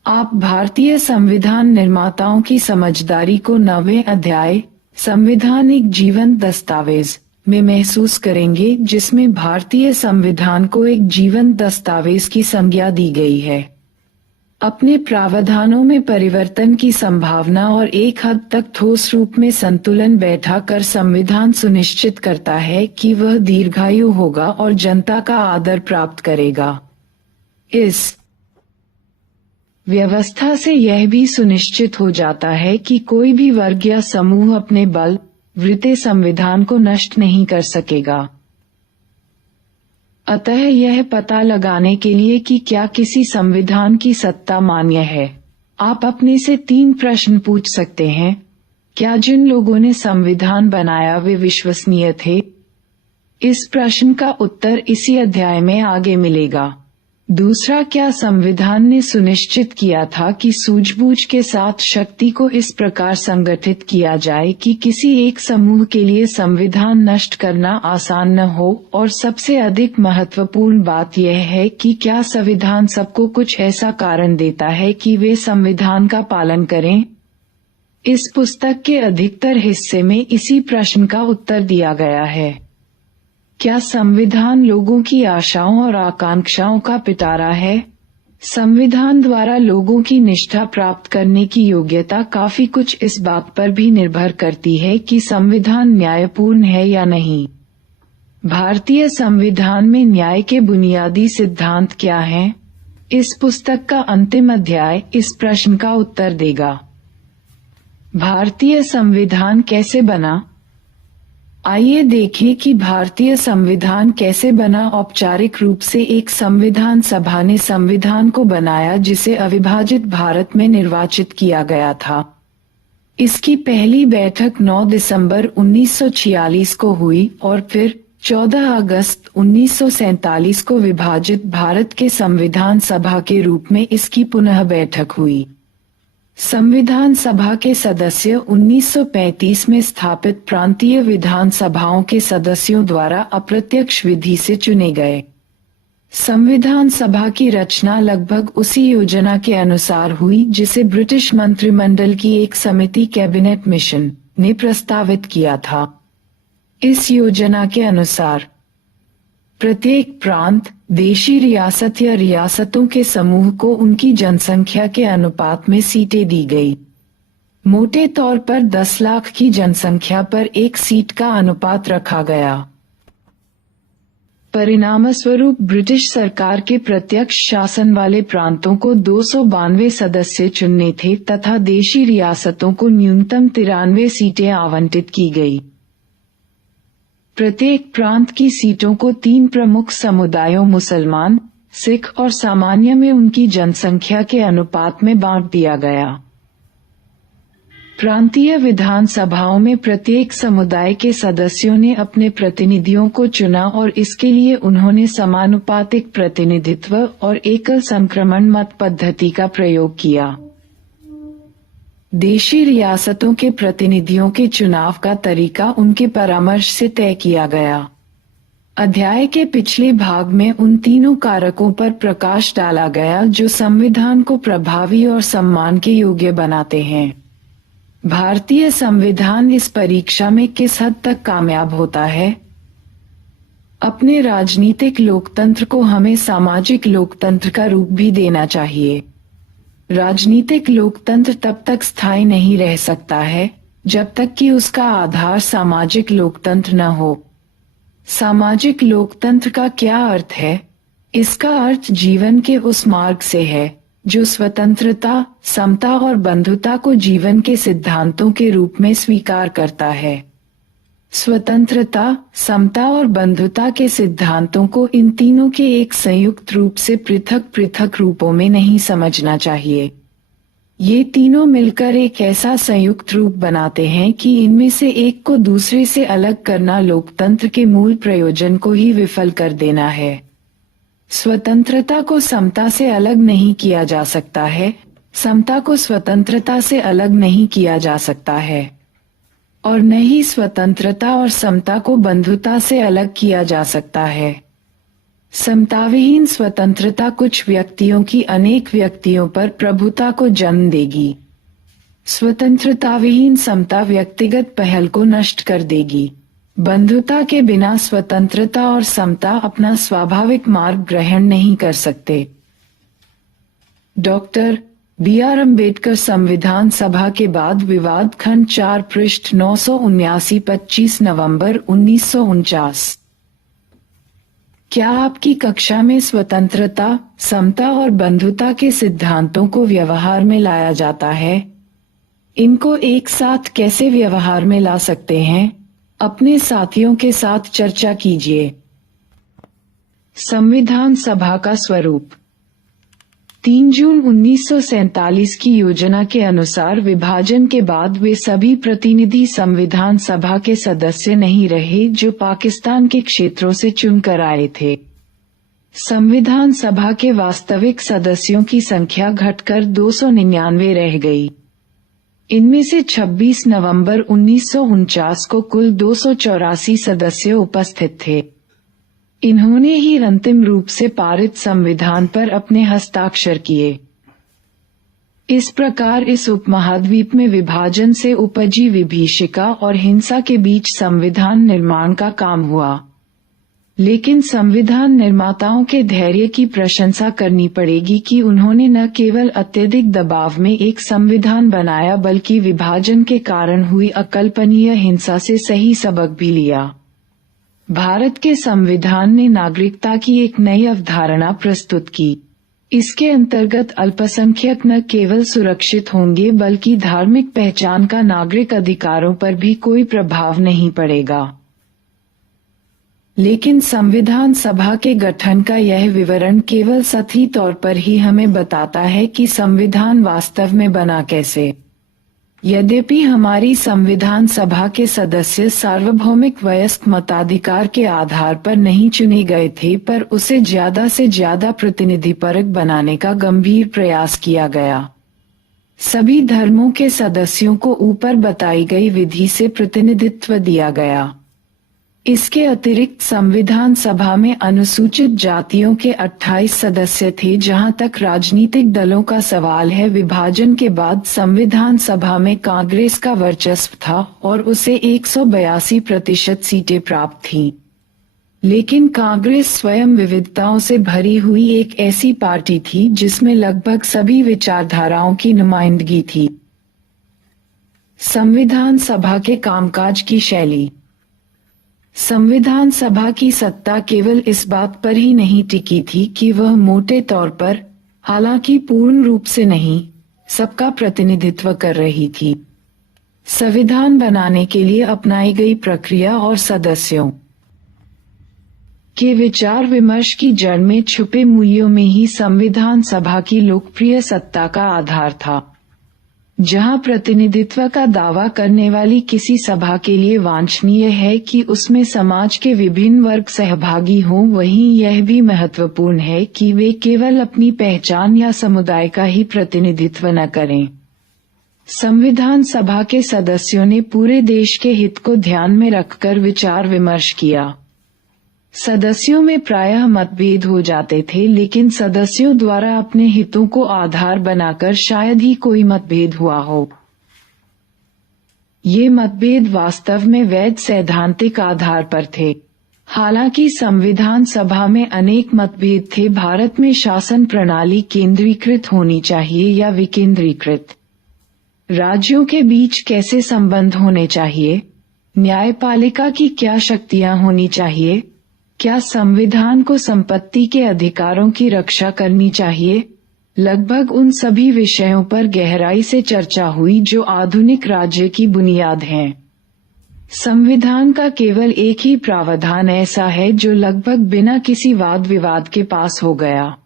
आप भारतीय संविधान निर्माताओं की समझदारी को 9वें अध्याय संविधान एक जीवंत दस्तावेज में महसूस करेंगे, जिसमें भारतीय संविधान को एक जीवंत दस्तावेज की संज्ञा दी गई है। अपने प्रावधानों में परिवर्तन की संभावना और एक हद तक ठोस रूप में संतुलन बैठा कर संविधान सुनिश्चित करता है कि वह दीर्घायु होगा और जनता का आदर प्राप्त करेगा। इस व्यवस्था से यह भी सुनिश्चित हो जाता है कि कोई भी वर्ग या समूह अपने बल वृत्ते संविधान को नष्ट नहीं कर सकेगा। अतः यह पता लगाने के लिए कि क्या किसी संविधान की सत्ता मान्य है, आप अपने से 3 प्रश्न पूछ सकते हैं। क्या जिन लोगों ने संविधान बनाया वे विश्वसनीय थे? इस प्रश्न का उत्तर इसी अध्याय में आगे मिलेगा। दूसरा, क्या संविधान ने सुनिश्चित किया था कि सूझबूझ के साथ शक्ति को इस प्रकार संगठित किया जाए कि किसी एक समूह के लिए संविधान नष्ट करना आसान न हो? और सबसे अधिक महत्वपूर्ण बात यह है कि क्या संविधान सबको कुछ ऐसा कारण देता है कि वे संविधान का पालन करें? इस पुस्तक के अधिकतर हिस्से में इसी प्रश्न का उत्तर दिया गया है। क्या संविधान लोगों की आशाओं और आकांक्षाओं का पिटारा है? संविधान द्वारा लोगों की निष्ठा प्राप्त करने की योग्यता काफी कुछ इस बात पर भी निर्भर करती है कि संविधान न्यायपूर्ण है या नहीं। भारतीय संविधान में न्याय के बुनियादी सिद्धांत क्या हैं? इस पुस्तक का अंतिम अध्याय इस प्रश्न का उत्तर देगा। भारतीय संविधान कैसे बना? आइए देखें कि भारतीय संविधान कैसे बना। औपचारिक रूप से एक संविधान सभा ने संविधान को बनाया जिसे अविभाजित भारत में निर्वाचित किया गया था। इसकी पहली बैठक 9 दिसंबर 1946 को हुई और फिर 14 अगस्त 1947 को विभाजित भारत के संविधान सभा के रूप में इसकी पुनः बैठक हुई। संविधान सभा के सदस्य 1935 में स्थापित प्रांतीय विधानसभाओं के सदस्यों द्वारा अप्रत्यक्ष विधि से चुने गए। संविधान सभा की रचना लगभग उसी योजना के अनुसार हुई जिसे ब्रिटिश मंत्रिमंडल की एक समिति कैबिनेट मिशन ने प्रस्तावित किया था। इस योजना के अनुसार प्रत्येक प्रांत, देशी रियासत या रियासतों के समूह को उनकी जनसंख्या के अनुपात में सीटें दी गई। मोटे तौर पर 10 लाख की जनसंख्या पर एक सीट का अनुपात रखा गया। परिणामस्वरूप ब्रिटिश सरकार के प्रत्यक्ष शासन वाले प्रांतों को 292 सदस्य चुनने थे तथा देशी रियासतों को न्यूनतम 93 सीटें आवंटित की गई। प्रत्येक प्रांत की सीटों को 3 प्रमुख समुदायों मुसलमान, सिख और सामान्य में उनकी जनसंख्या के अनुपात में बांट दिया गया। प्रांतीय विधानसभाओं में प्रत्येक समुदाय के सदस्यों ने अपने प्रतिनिधियों को चुना और इसके लिए उन्होंने समानुपातिक प्रतिनिधित्व और एकल संक्रमण मत पद्धति का प्रयोग किया। देशी रियासतों के प्रतिनिधियों के चुनाव का तरीका उनके परामर्श से तय किया गया। अध्याय के पिछले भाग में उन तीनों कारकों पर प्रकाश डाला गया जो संविधान को प्रभावी और सम्मान के योग्य बनाते हैं। भारतीय संविधान इस परीक्षा में किस हद तक कामयाब होता है? अपने राजनीतिक लोकतंत्र को हमें सामाजिक लोकतंत्र का रूप भी देना चाहिए। राजनीतिक लोकतंत्र तब तक स्थायी नहीं रह सकता है जब तक कि उसका आधार सामाजिक लोकतंत्र न हो। सामाजिक लोकतंत्र का क्या अर्थ है? इसका अर्थ जीवन के उस मार्ग से है जो स्वतंत्रता, समता और बंधुता को जीवन के सिद्धांतों के रूप में स्वीकार करता है। स्वतंत्रता, समता और बंधुता के सिद्धांतों को इन तीनों के एक संयुक्त रूप से पृथक पृथक रूपों में नहीं समझना चाहिए। ये तीनों मिलकर एक ऐसा संयुक्त रूप बनाते हैं कि इनमें से एक को दूसरे से अलग करना लोकतंत्र के मूल प्रयोजन को ही विफल कर देना है। स्वतंत्रता को समता से अलग नहीं किया जा सकता है, समता को स्वतंत्रता से अलग नहीं किया जा सकता है, और न ही स्वतंत्रता और समता को बंधुता से अलग किया जा सकता है। समताविहीन स्वतंत्रता कुछ व्यक्तियों की अनेक व्यक्तियों पर प्रभुता को जन्म देगी। स्वतंत्रताविहीन समता व्यक्तिगत पहल को नष्ट कर देगी। बंधुता के बिना स्वतंत्रता और समता अपना स्वाभाविक मार्ग ग्रहण नहीं कर सकते। Doctor B.R. अम्बेडकर संविधान सभा के बाद विवाद खंड 4 पृष्ठ 979 25 नवंबर 1949। क्या आपकी कक्षा में स्वतंत्रता, समता और बंधुता के सिद्धांतों को व्यवहार में लाया जाता है? इनको एक साथ कैसे व्यवहार में ला सकते हैं? अपने साथियों के साथ चर्चा कीजिए। संविधान सभा का स्वरूप 3 जून 1947 की योजना के अनुसार विभाजन के बाद वे सभी प्रतिनिधि संविधान सभा के सदस्य नहीं रहे जो पाकिस्तान के क्षेत्रों से चुनकर आए थे। संविधान सभा के वास्तविक सदस्यों की संख्या घटकर 299 रह गई। इनमें से 26 नवंबर 1949 को कुल 284 सदस्य उपस्थित थे। इन्होंने ही अंतिम रूप से पारित संविधान पर अपने हस्ताक्षर किए। इस प्रकार इस उपमहाद्वीप में विभाजन से उपजी विभीषिका और हिंसा के बीच संविधान निर्माण का काम हुआ। लेकिन संविधान निर्माताओं के धैर्य की प्रशंसा करनी पड़ेगी कि उन्होंने न केवल अत्यधिक दबाव में एक संविधान बनाया बल्कि विभाजन के कारण हुई अकल्पनीय हिंसा से सही सबक भी लिया। भारत के संविधान ने नागरिकता की एक नई अवधारणा प्रस्तुत की। इसके अंतर्गत अल्पसंख्यक न केवल सुरक्षित होंगे बल्कि धार्मिक पहचान का नागरिक अधिकारों पर भी कोई प्रभाव नहीं पड़ेगा। लेकिन संविधान सभा के गठन का यह विवरण केवल सतही तौर पर ही हमें बताता है कि संविधान वास्तव में बना कैसे। यद्यपि हमारी संविधान सभा के सदस्य सार्वभौमिक वयस्क मताधिकार के आधार पर नहीं चुने गए थे, पर उसे ज्यादा से ज्यादा प्रतिनिधिपरक बनाने का गंभीर प्रयास किया गया। सभी धर्मों के सदस्यों को ऊपर बताई गई विधि से प्रतिनिधित्व दिया गया। इसके अतिरिक्त संविधान सभा में अनुसूचित जातियों के 28 सदस्य थे। जहां तक राजनीतिक दलों का सवाल है, विभाजन के बाद संविधान सभा में कांग्रेस का वर्चस्व था और उसे 182% सीटें प्राप्त थीं। लेकिन कांग्रेस स्वयं विविधताओं से भरी हुई एक ऐसी पार्टी थी जिसमें लगभग सभी विचारधाराओं की नुमाइंदगी थी। संविधान सभा के कामकाज की शैली। संविधान सभा की सत्ता केवल इस बात पर ही नहीं टिकी थी कि वह मोटे तौर पर, हालांकि पूर्ण रूप से नहीं, सबका प्रतिनिधित्व कर रही थी। संविधान बनाने के लिए अपनाई गई प्रक्रिया और सदस्यों के विचार विमर्श की जड़ में छुपे मूल्यों में ही संविधान सभा की लोकप्रिय सत्ता का आधार था। जहां प्रतिनिधित्व का दावा करने वाली किसी सभा के लिए वांछनीय है कि उसमें समाज के विभिन्न वर्ग सहभागी हों, वहीं यह भी महत्वपूर्ण है कि वे केवल अपनी पहचान या समुदाय का ही प्रतिनिधित्व न करें। संविधान सभा के सदस्यों ने पूरे देश के हित को ध्यान में रखकर विचार विमर्श किया। सदस्यों में प्रायः मतभेद हो जाते थे, लेकिन सदस्यों द्वारा अपने हितों को आधार बनाकर शायद ही कोई मतभेद हुआ हो। ये मतभेद वास्तव में वैध सैद्धांतिक आधार पर थे। हालांकि संविधान सभा में अनेक मतभेद थे। भारत में शासन प्रणाली केंद्रीकृत होनी चाहिए या विकेंद्रीकृत? राज्यों के बीच कैसे संबंध होने चाहिए? न्यायपालिका की क्या शक्तियां होनी चाहिए? क्या संविधान को संपत्ति के अधिकारों की रक्षा करनी चाहिए? लगभग उन सभी विषयों पर गहराई से चर्चा हुई जो आधुनिक राज्य की बुनियाद हैं। संविधान का केवल एक ही प्रावधान ऐसा है जो लगभग बिना किसी वाद विवाद के पास हो गया।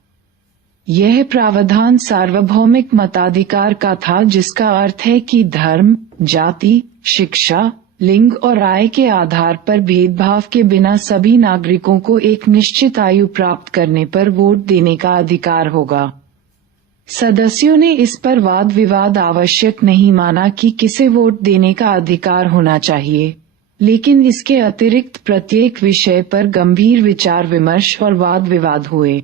यह प्रावधान सार्वभौमिक मताधिकार का था, जिसका अर्थ है कि धर्म, जाति, शिक्षा, लिंग और आय के आधार पर भेदभाव के बिना सभी नागरिकों को एक निश्चित आयु प्राप्त करने पर वोट देने का अधिकार होगा। सदस्यों ने इस पर वाद विवाद आवश्यक नहीं माना कि किसे वोट देने का अधिकार होना चाहिए, लेकिन इसके अतिरिक्त प्रत्येक विषय पर गंभीर विचार विमर्श और वाद विवाद हुए।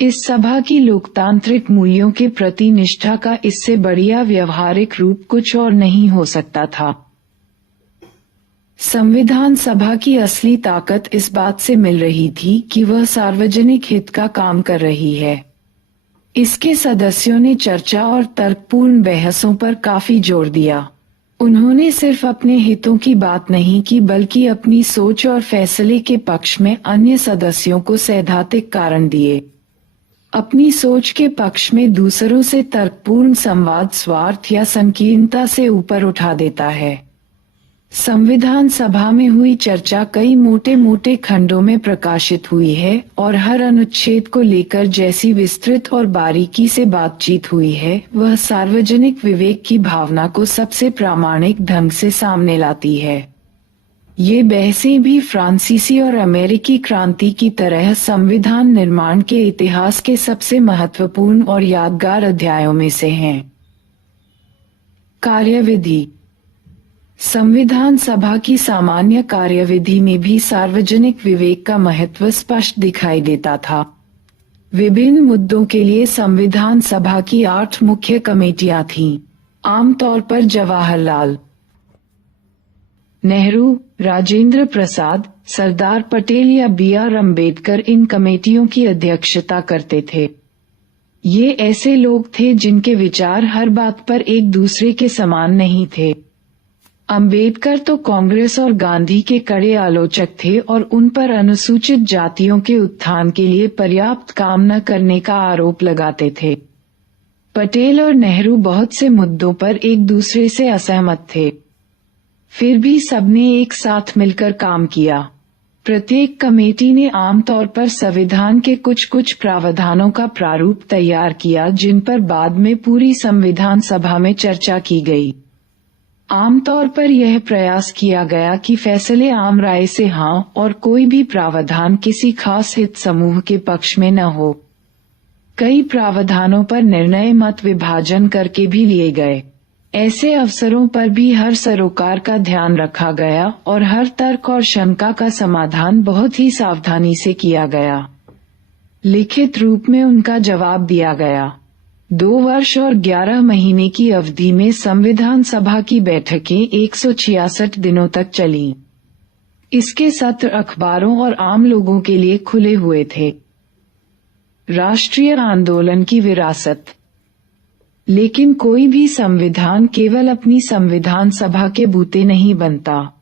इस सभा की लोकतांत्रिक मूल्यों के प्रति निष्ठा का इससे बढ़िया व्यवहारिक रूप कुछ और नहीं हो सकता था। संविधान सभा की असली ताकत इस बात से मिल रही थी कि वह सार्वजनिक हित का काम कर रही है। इसके सदस्यों ने चर्चा और तर्कपूर्ण बहसों पर काफी जोर दिया। उन्होंने सिर्फ अपने हितों की बात नहीं की, बल्कि अपनी सोच और फैसले के पक्ष में अन्य सदस्यों को सैद्धांतिक कारण दिए। अपनी सोच के पक्ष में दूसरों से तर्कपूर्ण संवाद स्वार्थ या संकीर्णता से ऊपर उठा देता है। संविधान सभा में हुई चर्चा कई मोटे मोटे खंडों में प्रकाशित हुई है और हर अनुच्छेद को लेकर जैसी विस्तृत और बारीकी से बातचीत हुई है, वह सार्वजनिक विवेक की भावना को सबसे प्रामाणिक ढंग से सामने लाती है। ये बहसें भी फ्रांसीसी और अमेरिकी क्रांति की तरह संविधान निर्माण के इतिहास के सबसे महत्वपूर्ण और यादगार अध्यायों में से हैं। कार्यविधि। संविधान सभा की सामान्य कार्यविधि में भी सार्वजनिक विवेक का महत्व स्पष्ट दिखाई देता था। विभिन्न मुद्दों के लिए संविधान सभा की 8 मुख्य कमेटियां थीं। आमतौर पर जवाहरलाल नेहरू, राजेंद्र प्रसाद, सरदार पटेल या B.R. अम्बेडकर इन कमेटियों की अध्यक्षता करते थे। ये ऐसे लोग थे जिनके विचार हर बात पर एक दूसरे के समान नहीं थे। अम्बेडकर तो कांग्रेस और गांधी के कड़े आलोचक थे और उन पर अनुसूचित जातियों के उत्थान के लिए पर्याप्त काम न करने का आरोप लगाते थे। पटेल और नेहरू बहुत से मुद्दों पर एक दूसरे से असहमत थे। फिर भी सबने एक साथ मिलकर काम किया। प्रत्येक कमेटी ने आमतौर पर संविधान के कुछ प्रावधानों का प्रारूप तैयार किया, जिन पर बाद में पूरी संविधान सभा में चर्चा की गई। आमतौर पर यह प्रयास किया गया कि फैसले आम राय से हाँ और कोई भी प्रावधान किसी खास हित समूह के पक्ष में न हो। कई प्रावधानों पर निर्णय मत विभाजन करके भी लिए गए। ऐसे अवसरों पर भी हर सरोकार का ध्यान रखा गया और हर तर्क और शंका का समाधान बहुत ही सावधानी से किया गया। लिखित रूप में उनका जवाब दिया गया। 2 वर्ष और 11 महीने की अवधि में संविधान सभा की बैठकें 166 दिनों तक चलीं। इसके सत्र अखबारों और आम लोगों के लिए खुले हुए थे। राष्ट्रीय आंदोलन की विरासत। लेकिन कोई भी संविधान केवल अपनी संविधान सभा के बूते नहीं बनता।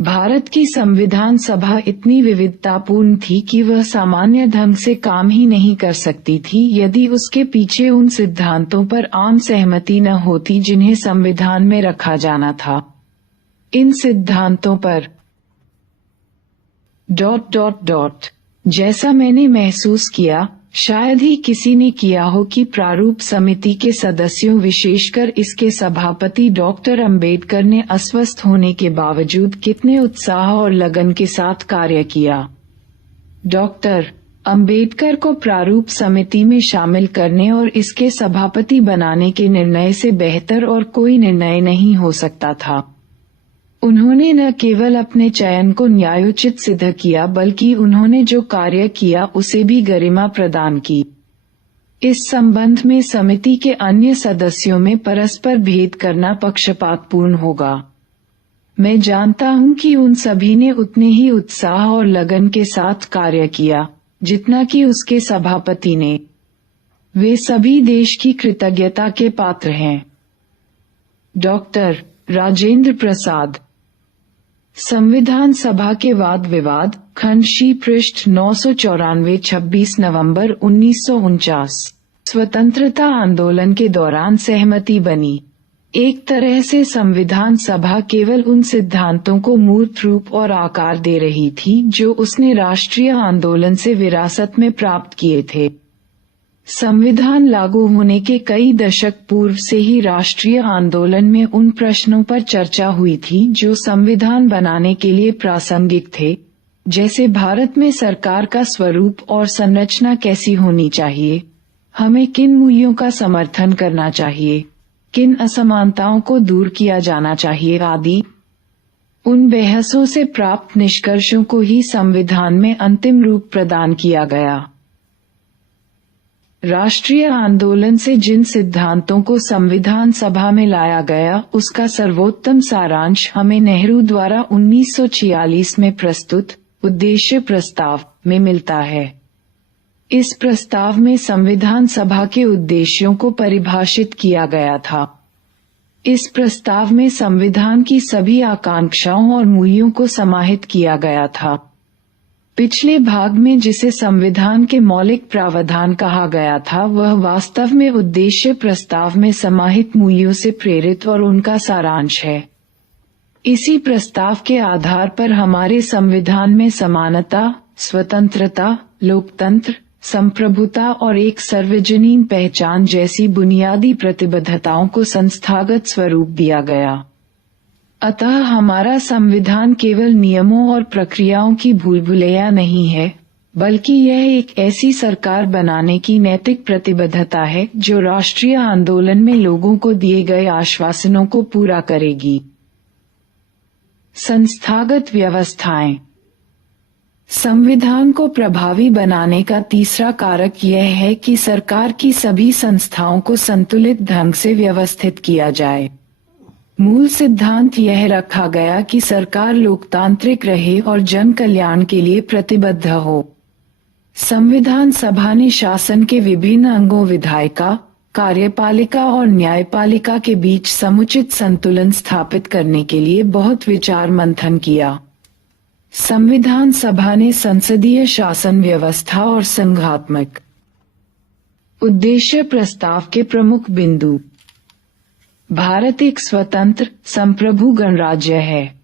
भारत की संविधान सभा इतनी विविधतापूर्ण थी कि वह सामान्य ढंग से काम ही नहीं कर सकती थी यदि उसके पीछे उन सिद्धांतों पर आम सहमति न होती जिन्हें संविधान में रखा जाना था। इन सिद्धांतों पर जैसा मैंने महसूस किया, शायद ही किसी ने किया हो कि प्रारूप समिति के सदस्यों विशेषकर इसके सभापति डॉक्टर अंबेडकर ने अस्वस्थ होने के बावजूद कितने उत्साह और लगन के साथ कार्य किया। डॉक्टर अंबेडकर को प्रारूप समिति में शामिल करने और इसके सभापति बनाने के निर्णय से बेहतर और कोई निर्णय नहीं हो सकता था। उन्होंने न केवल अपने चयन को न्यायोचित सिद्ध किया बल्कि उन्होंने जो कार्य किया उसे भी गरिमा प्रदान की। इस संबंध में समिति के अन्य सदस्यों में परस्पर भेद करना पक्षपातपूर्ण होगा। मैं जानता हूं कि उन सभी ने उतने ही उत्साह और लगन के साथ कार्य किया जितना कि उसके सभापति ने। वे सभी देश की कृतज्ञता के पात्र हैं। डॉक्टर राजेंद्र प्रसाद। संविधान सभा के वाद विवाद, खंड शी पृष्ठ 994, 26 नवंबर 1949। स्वतंत्रता आंदोलन के दौरान सहमति बनी। एक तरह से संविधान सभा केवल उन सिद्धांतों को मूर्त रूप और आकार दे रही थी जो उसने राष्ट्रीय आंदोलन से विरासत में प्राप्त किए थे। संविधान लागू होने के कई दशक पूर्व से ही राष्ट्रीय आंदोलन में उन प्रश्नों पर चर्चा हुई थी जो संविधान बनाने के लिए प्रासंगिक थे, जैसे भारत में सरकार का स्वरूप और संरचना कैसी होनी चाहिए, हमें किन मूल्यों का समर्थन करना चाहिए, किन असमानताओं को दूर किया जाना चाहिए आदि। उन बहसों से प्राप्त निष्कर्षों को ही संविधान में अंतिम रूप प्रदान किया गया। राष्ट्रीय आंदोलन से जिन सिद्धांतों को संविधान सभा में लाया गया उसका सर्वोत्तम सारांश हमें नेहरू द्वारा 1946 में प्रस्तुत उद्देश्य प्रस्ताव में मिलता है। इस प्रस्ताव में संविधान सभा के उद्देश्यों को परिभाषित किया गया था। इस प्रस्ताव में संविधान की सभी आकांक्षाओं और मूल्यों को समाहित किया गया था। पिछले भाग में जिसे संविधान के मौलिक प्रावधान कहा गया था वह वास्तव में उद्देश्य प्रस्ताव में समाहित मूल्यों से प्रेरित और उनका सारांश है। इसी प्रस्ताव के आधार पर हमारे संविधान में समानता, स्वतंत्रता, लोकतंत्र, संप्रभुता और एक सार्वजनीन पहचान जैसी बुनियादी प्रतिबद्धताओं को संस्थागत स्वरूप दिया गया। अतः हमारा संविधान केवल नियमों और प्रक्रियाओं की भूलभुलैया नहीं है, बल्कि यह एक ऐसी सरकार बनाने की नैतिक प्रतिबद्धता है जो राष्ट्रीय आंदोलन में लोगों को दिए गए आश्वासनों को पूरा करेगी। संस्थागत व्यवस्थाएं। संविधान को प्रभावी बनाने का तीसरा कारक यह है कि सरकार की सभी संस्थाओं को संतुलित ढंग से व्यवस्थित किया जाए। मूल सिद्धांत यह रखा गया कि सरकार लोकतांत्रिक रहे और जन कल्याण के लिए प्रतिबद्ध हो। संविधान सभा ने शासन के विभिन्न अंगों विधायिका, कार्यपालिका और न्यायपालिका के बीच समुचित संतुलन स्थापित करने के लिए बहुत विचार मंथन किया। संविधान सभा ने संसदीय शासन व्यवस्था और संघात्मक उद्देश्य प्रस्ताव के प्रमुख बिंदु। भारत एक स्वतंत्र संप्रभु गणराज्य है।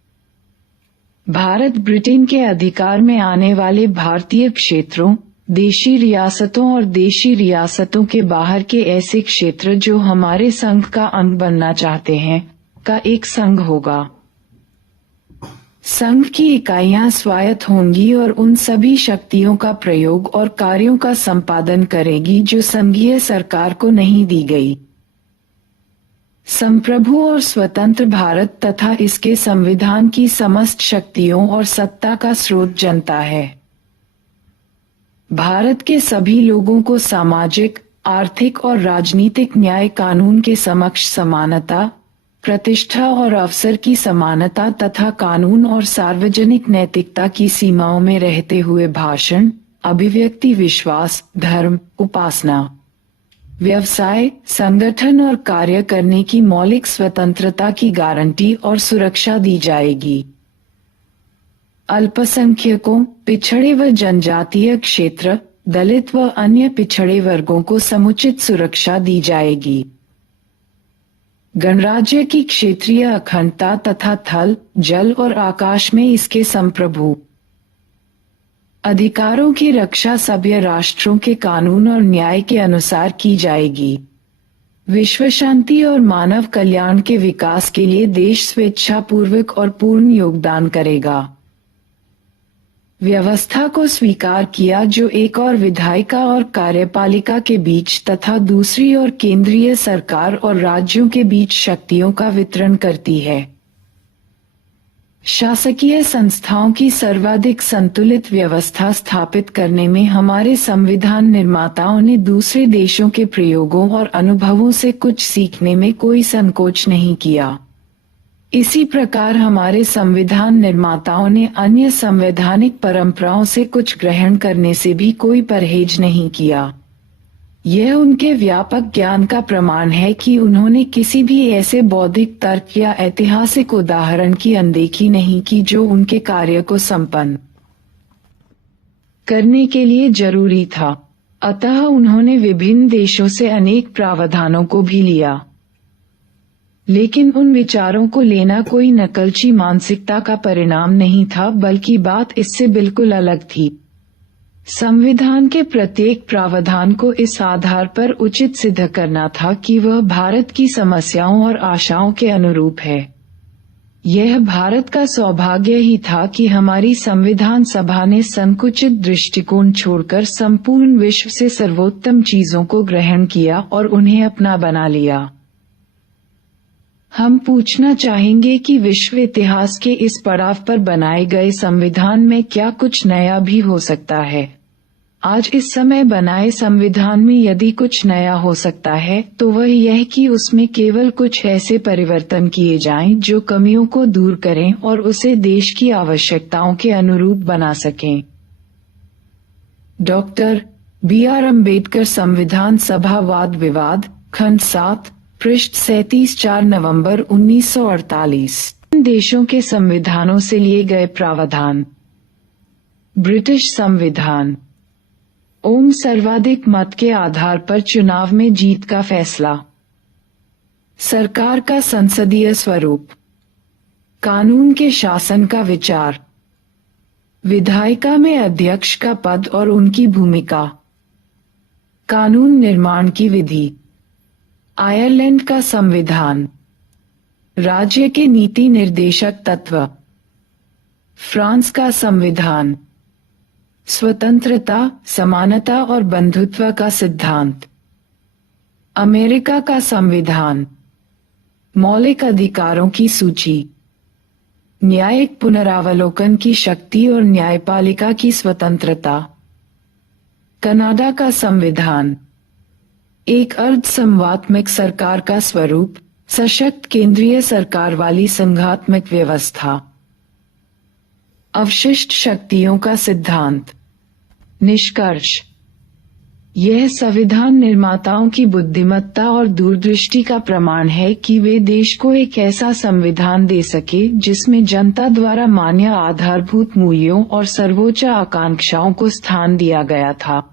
भारत ब्रिटेन के अधिकार में आने वाले भारतीय क्षेत्रों, देशी रियासतों और देशी रियासतों के बाहर के ऐसे क्षेत्र जो हमारे संघ का अंग बनना चाहते हैं, का एक संघ होगा। संघ की इकाइयां स्वायत्त होंगी और उन सभी शक्तियों का प्रयोग और कार्यों का संपादन करेगी जो संघीय सरकार को नहीं दी गई। संप्रभु और स्वतंत्र भारत तथा इसके संविधान की समस्त शक्तियों और सत्ता का स्रोत जनता है। भारत के सभी लोगों को सामाजिक, आर्थिक और राजनीतिक न्याय, कानून के समक्ष समानता, प्रतिष्ठा और अवसर की समानता तथा कानून और सार्वजनिक नैतिकता की सीमाओं में रहते हुए भाषण, अभिव्यक्ति, विश्वास, धर्म, उपासना, व्यवसाय, संगठन और कार्य करने की मौलिक स्वतंत्रता की गारंटी और सुरक्षा दी जाएगी। अल्पसंख्यकों, पिछड़े व जनजातीय क्षेत्र, दलित व अन्य पिछड़े वर्गों को समुचित सुरक्षा दी जाएगी। गणराज्य की क्षेत्रीय अखंडता तथा थल, जल और आकाश में इसके संप्रभु अधिकारों की रक्षा सभ्य राष्ट्रों के कानून और न्याय के अनुसार की जाएगी। विश्व शांति और मानव कल्याण के विकास के लिए देश स्वेच्छापूर्वक और पूर्ण योगदान करेगा। व्यवस्था को स्वीकार किया जो एक और विधायिका और कार्यपालिका के बीच तथा दूसरी ओर केंद्रीय सरकार और राज्यों के बीच शक्तियों का वितरण करती है। शासकीय संस्थाओं की सर्वाधिक संतुलित व्यवस्था स्थापित करने में हमारे संविधान निर्माताओं ने दूसरे देशों के प्रयोगों और अनुभवों से कुछ सीखने में कोई संकोच नहीं किया। इसी प्रकार हमारे संविधान निर्माताओं ने अन्य संवैधानिक परंपराओं से कुछ ग्रहण करने से भी कोई परहेज नहीं किया। यह उनके व्यापक ज्ञान का प्रमाण है कि उन्होंने किसी भी ऐसे बौद्धिक तर्क या ऐतिहासिक उदाहरण की अनदेखी नहीं की जो उनके कार्य को संपन्न करने के लिए जरूरी था। अतः उन्होंने विभिन्न देशों से अनेक प्रावधानों को भी लिया, लेकिन उन विचारों को लेना कोई नकलची मानसिकता का परिणाम नहीं था, बल्कि बात इससे बिल्कुल अलग थी। संविधान के प्रत्येक प्रावधान को इस आधार पर उचित सिद्ध करना था कि वह भारत की समस्याओं और आशाओं के अनुरूप है। यह भारत का सौभाग्य ही था कि हमारी संविधान सभा ने संकुचित दृष्टिकोण छोड़कर संपूर्ण विश्व से सर्वोत्तम चीजों को ग्रहण किया और उन्हें अपना बना लिया। हम पूछना चाहेंगे कि विश्व इतिहास के इस पड़ाव पर बनाए गए संविधान में क्या कुछ नया भी हो सकता है? आज इस समय बनाए संविधान में यदि कुछ नया हो सकता है तो वह यह कि उसमें केवल कुछ ऐसे परिवर्तन किए जाएं जो कमियों को दूर करें और उसे देश की आवश्यकताओं के अनुरूप बना सकें। Doctor B.R. अम्बेडकर, संविधान सभा वाद विवाद, खंड 7, पृष्ठ 37, 4 नवंबर 1948। देशों के संविधानों से लिए गए प्रावधान। ब्रिटिश संविधान। ओम सर्वाधिक मत के आधार पर चुनाव में जीत का फैसला। सरकार का संसदीय स्वरूप। कानून के शासन का विचार। विधायिका में अध्यक्ष का पद और उनकी भूमिका। कानून निर्माण की विधि। आयरलैंड का संविधान। राज्य के नीति निर्देशक तत्व। फ्रांस का संविधान। स्वतंत्रता, समानता और बंधुत्व का सिद्धांत। अमेरिका का संविधान। मौलिक अधिकारों की सूची। न्यायिक पुनरावलोकन की शक्ति और न्यायपालिका की स्वतंत्रता। कनाडा का संविधान। एक अर्ध संवात्मक सरकार का स्वरूप, सशक्त केंद्रीय सरकार वाली संघात्मक व्यवस्था। अवशिष्ट शक्तियों का सिद्धांत। निष्कर्ष। यह संविधान निर्माताओं की बुद्धिमत्ता और दूरदृष्टि का प्रमाण है कि वे देश को एक ऐसा संविधान दे सके जिसमें जनता द्वारा मान्य आधारभूत मूल्यों और सर्वोच्च आकांक्षाओं को स्थान दिया गया था।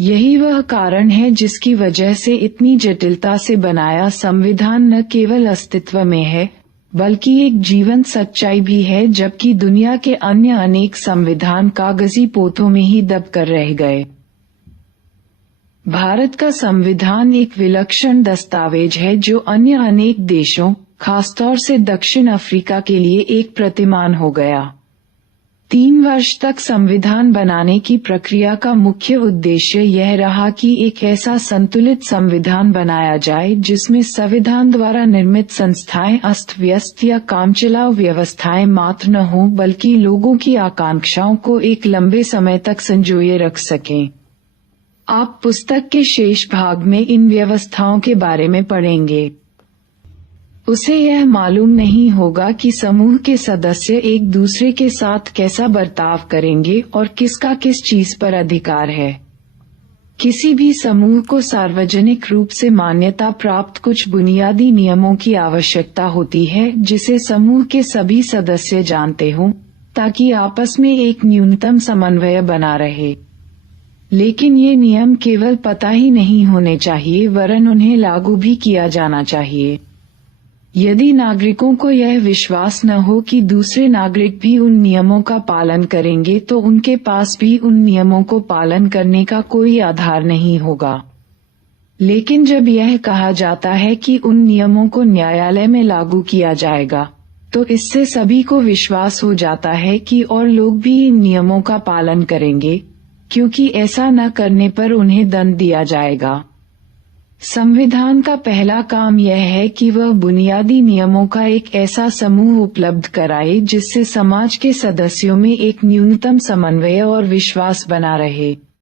यही वह कारण है जिसकी वजह से इतनी जटिलता से बनाया संविधान न केवल अस्तित्व में है बल्कि एक जीवंत सच्चाई भी है, जबकि दुनिया के अन्य अनेक संविधान कागजी पोथों में ही दबकर रह गए। भारत का संविधान एक विलक्षण दस्तावेज है जो अन्य अनेक देशों, खासतौर से दक्षिण अफ्रीका के लिए एक प्रतिमान हो गया। 3 वर्ष तक संविधान बनाने की प्रक्रिया का मुख्य उद्देश्य यह रहा कि एक ऐसा संतुलित संविधान बनाया जाए जिसमें संविधान द्वारा निर्मित संस्थाएं अस्त व्यस्त या कामचलाऊ व्यवस्थाएं मात्र न हों बल्कि लोगों की आकांक्षाओं को एक लंबे समय तक संजोए रख सकें। आप पुस्तक के शेष भाग में इन व्यवस्थाओं के बारे में पढ़ेंगे। उसे यह मालूम नहीं होगा कि समूह के सदस्य एक दूसरे के साथ कैसा बर्ताव करेंगे और किसका किस चीज पर अधिकार है। किसी भी समूह को सार्वजनिक रूप से मान्यता प्राप्त कुछ बुनियादी नियमों की आवश्यकता होती है जिसे समूह के सभी सदस्य जानते हों, ताकि आपस में एक न्यूनतम समन्वय बना रहे। लेकिन ये नियम केवल पता ही नहीं होने चाहिए वरन उन्हें लागू भी किया जाना चाहिए। यदि नागरिकों को यह विश्वास न हो कि दूसरे नागरिक भी उन नियमों का पालन करेंगे तो उनके पास भी उन नियमों को पालन करने का कोई आधार नहीं होगा। लेकिन जब यह कहा जाता है कि उन नियमों को न्यायालय में लागू किया जाएगा, तो इससे सभी को विश्वास हो जाता है कि और लोग भी इन नियमों का पालन करेंगे, क्योंकि ऐसा न करने पर उन्हें दंड दिया जाएगा। संविधान का पहला काम यह है कि वह बुनियादी नियमों का एक ऐसा समूह उपलब्ध कराए जिससे समाज के सदस्यों में एक न्यूनतम समन्वय और विश्वास बना रहे।